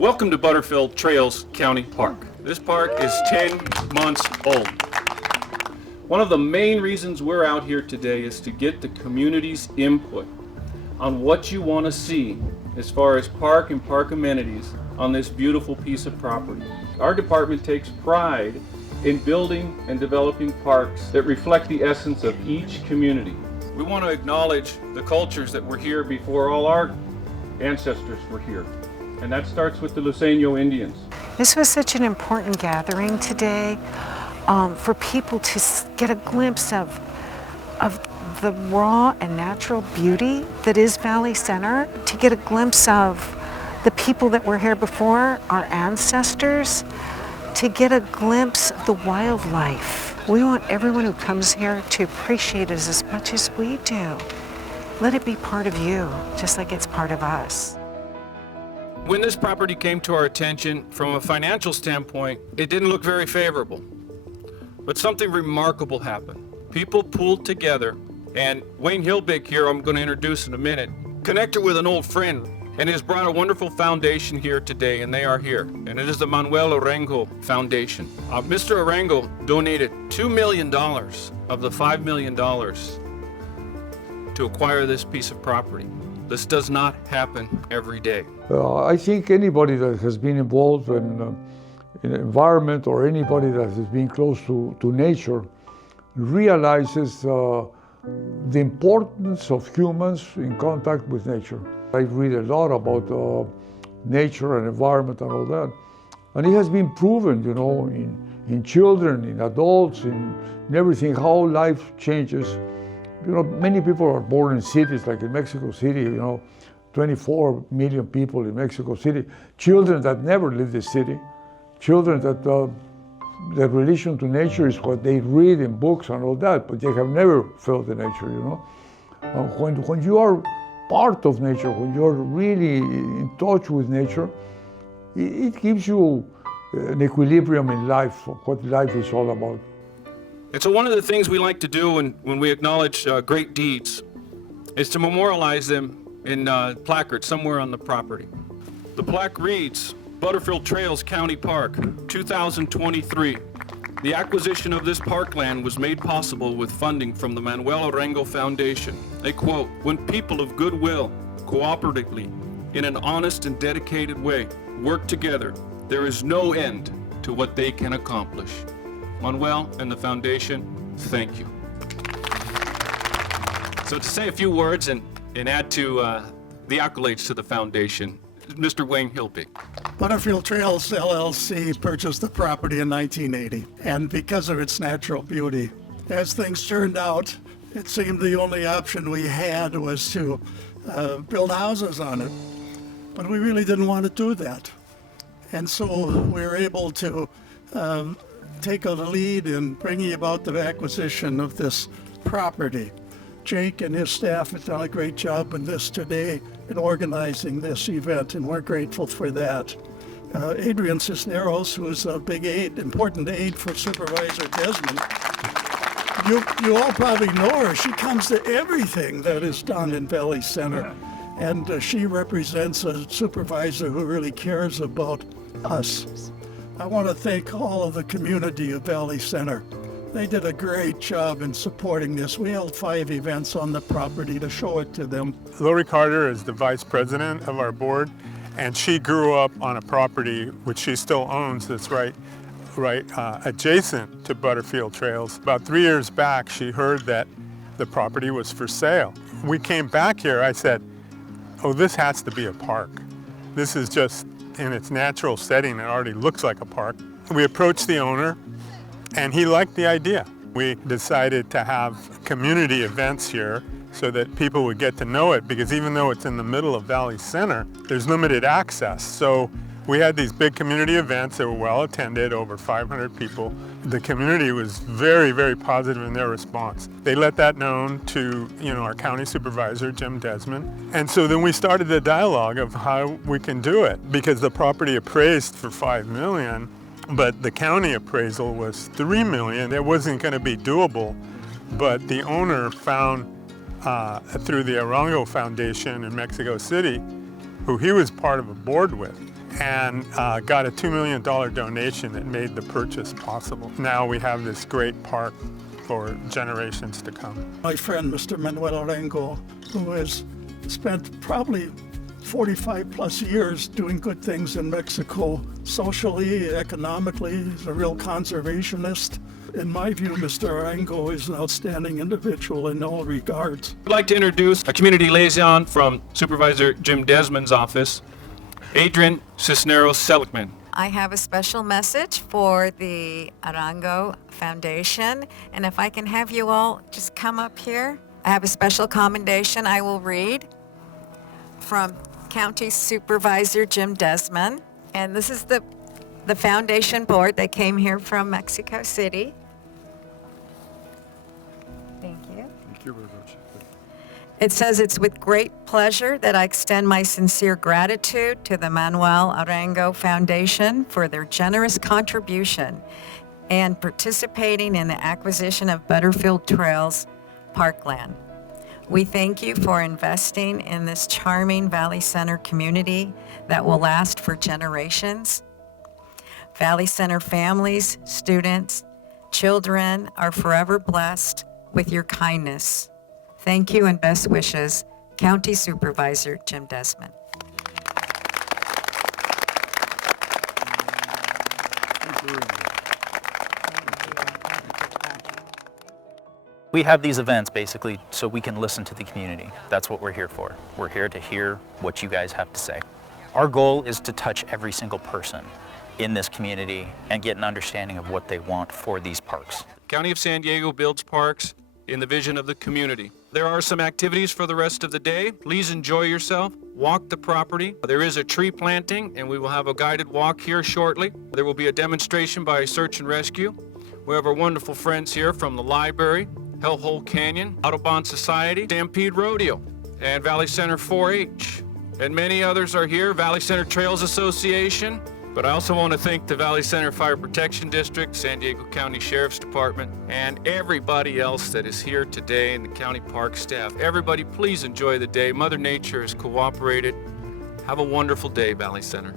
Welcome to Butterfield Trails County Park. This park is 10 months old. One of the main reasons we're out here today is to get the community's input on what you want to see as far as park and park amenities on this beautiful piece of property. Our department takes pride in building and developing parks that reflect the essence of each community. We want to acknowledge the cultures that were here before all our ancestors were here. And that starts with the Luiseño Indians. This was such an important gathering today for people to get a glimpse of the raw and natural beauty that is Valley Center, to get a glimpse of the people that were here before, our ancestors, to get a glimpse of the wildlife. We want everyone who comes here to appreciate it as much as we do. Let it be part of you, just like it's part of us. When this property came to our attention, from a financial standpoint, it didn't look very favorable. But something remarkable happened. People pulled together, and Wayne Hilbig here, I'm going to introduce in a minute, connected with an old friend, and has brought a wonderful foundation here today, and they are here. And it is the Manuel Arango Foundation. Mr. Arango donated $2 million of the $5 million to acquire this piece of property. This does not happen every day. I think anybody that has been involved in the environment, or anybody that has been close to nature, realizes the importance of humans in contact with nature. I read a lot about nature and environment and all that. And it has been proven, in children, in adults, in everything, how life changes. Many people are born in cities, like in Mexico City, 24 million people in Mexico City. Children that never leave the city. Children that their relation to nature is what they read in books and all that, but they have never felt the nature, When you are part of nature, when you're really in touch with nature, it gives you an equilibrium in life, of what life is all about. And so one of the things we like to do when we acknowledge great deeds is to memorialize them in placards somewhere on the property. The plaque reads, Butterfield Trails County Park, 2023. The acquisition of this parkland was made possible with funding from the Manuel Arango Foundation. They quote, when people of goodwill, cooperatively, in an honest and dedicated way, work together, there is no end to what they can accomplish. Manuel and the foundation, thank you. So to say a few words and add to the accolades to the foundation, Mr. Wayne Hilbig. Butterfield Trails LLC purchased the property in 1980, and because of its natural beauty, as things turned out, it seemed the only option we had was to build houses on it. But we really didn't want to do that. And so we were able to take a lead in bringing about the acquisition of this property. Jake and his staff have done a great job in this today in organizing this event, and we're grateful for that. Adrian Cisneros, who's a big aide, important aide for Supervisor Desmond. You all probably know her. She comes to everything that is done in Valley Center, and she represents a supervisor who really cares about us. I want to thank all of the community of Valley Center. They did a great job in supporting this. We held 5 events on the property to show it to them. Lori Carter is the vice president of our board, and she grew up on a property which she still owns that's right adjacent to Butterfield Trails. About 3 years back, she heard that the property was for sale. We came back here, I said, oh, this has to be a park. This is just, in its natural setting, it already looks like a park. We approached the owner, and he liked the idea. We decided to have community events here so that people would get to know it, because even though it's in the middle of Valley Center, there's limited access. So we had these big community events that were well attended, over 500 people. The community was very, very positive in their response. They let that known to our county supervisor, Jim Desmond. And so then we started the dialogue of how we can do it, because the property appraised for $5 million, but the county appraisal was $3 million. It wasn't going to be doable, but the owner found through the Arango Foundation in Mexico City, who he was part of a board with, and got a $2 million donation that made the purchase possible. Now we have this great park for generations to come. My friend, Mr. Manuel Arango, who has spent probably 45 plus years doing good things in Mexico, socially, economically. He's a real conservationist. In my view, Mr. Arango is an outstanding individual in all regards. I'd like to introduce a community liaison from Supervisor Jim Desmond's office, Adrian Cisneros Seligman. I have a special message for the Arango Foundation, and if I can have you all just come up here. I have a special commendation I will read from County Supervisor Jim Desmond, and this is the foundation board that came here from Mexico City. Thank you. Thank you very much. It says, "It's with great pleasure that I extend my sincere gratitude to the Manuel Arango Foundation for their generous contribution and participating in the acquisition of Butterfield Trails Parkland. We thank you for investing in this charming Valley Center community that will last for generations. Valley Center families, students, children are forever blessed with your kindness. Thank you and best wishes, County Supervisor Jim Desmond." We have these events basically so we can listen to the community. That's what we're here for. We're here to hear what you guys have to say. Our goal is to touch every single person in this community and get an understanding of what they want for these parks. County of San Diego builds parks in the vision of the community. There are some activities for the rest of the day. Please enjoy yourself. Walk the property. There is a tree planting, and we will have a guided walk here shortly. There will be a demonstration by Search and Rescue. We have our wonderful friends here from the library, Hellhole Canyon, Audubon Society, Stampede Rodeo, and Valley Center 4-H. And many others are here, Valley Center Trails Association. But I also want to thank the Valley Center Fire Protection District, San Diego County Sheriff's Department, and everybody else that is here today, and the county park staff. Everybody, please enjoy the day. Mother Nature has cooperated. Have a wonderful day, Valley Center.